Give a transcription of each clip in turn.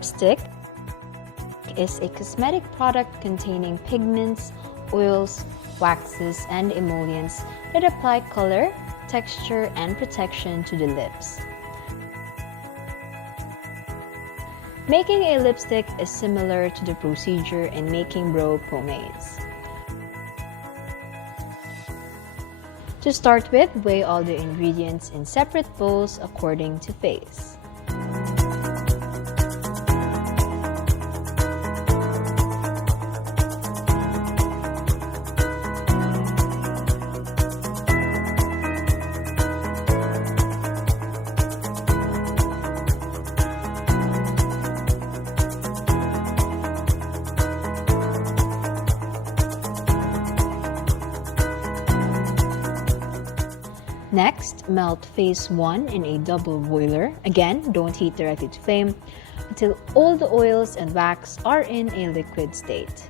Lipstick is a cosmetic product containing pigments, oils, waxes, and emollients that apply color, texture, and protection to the lips. Making a lipstick is similar to the procedure in making brow pomades. To start with, weigh all the ingredients in separate bowls according to face. Next, melt phase 1 in a double boiler. Again, don't heat directly to flame until all the oils and wax are in a liquid state.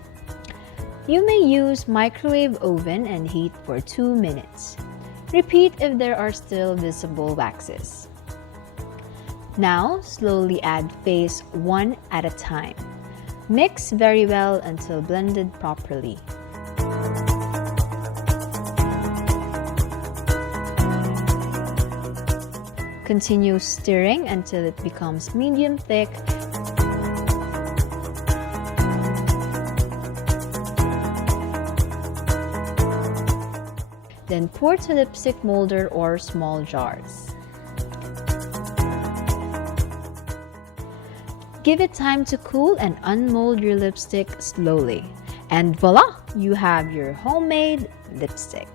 You may use microwave oven and heat for 2 minutes. Repeat if there are still visible waxes. Now, slowly add phase 1 at a time. Mix very well until blended properly. Continue stirring until it becomes medium thick. Then pour to lipstick molder or small jars. Give it time to cool and unmold your lipstick slowly. And voila! You have your homemade lipstick.